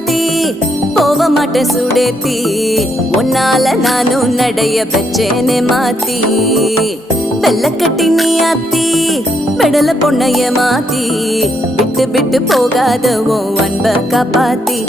ராசாத்தி போக மாட்டேன் சுடேத்தி உன்னால நானும் நடைய பெச்சேனே மாத்தி வெள்ளக்கட்டி நீ ஆத்தி பெடல பொண்ணைய மாத்தி விட்டு விட்டு போகாத உன் அன்ப காப்பாத்தி